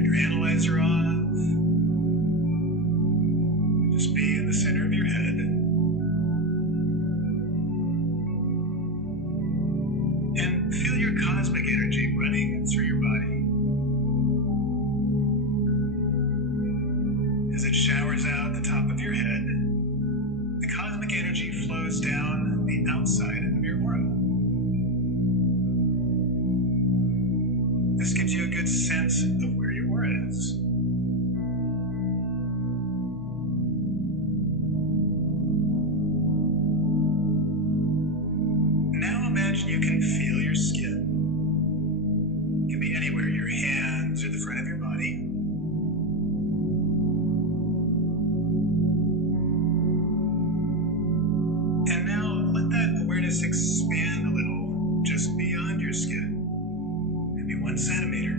turn your analyzer off. Just be in the center of your head. And feel your cosmic energy running through your body. As it showers out the top of your head, the cosmic energy flows down the outside of your aura. This gives you a good sense of where your aura is. Now imagine you can feel your skin. It can be anywhere, your hands or the front of your body. And now let that awareness expand a little, just beyond your skin. Maybe 1 centimeter.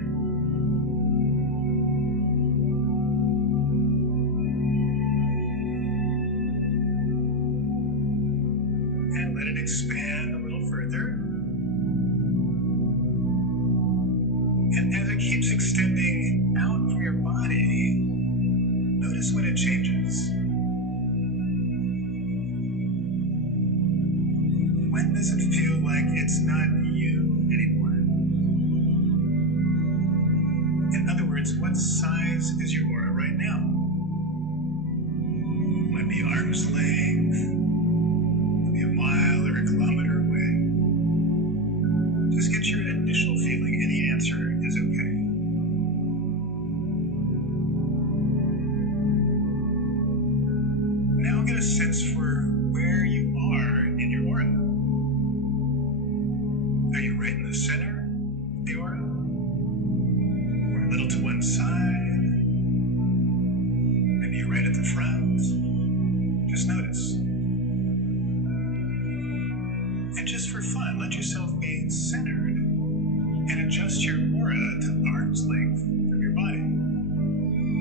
And let it expand a little further. And as it keeps extending out from your body, notice when it changes. When does it feel like it's not you anymore? In other words, what size is your aura right now? Might be arm's length, might be a mile or a kilometer away. Just get your initial feeling. Any answer is okay. Now get a sense for where you are in your aura. Are you right in the center of the aura? Or a little to one side? Maybe you're right at the front? Just notice. And just for fun, let yourself be centered and adjust your aura to arm's length from your body.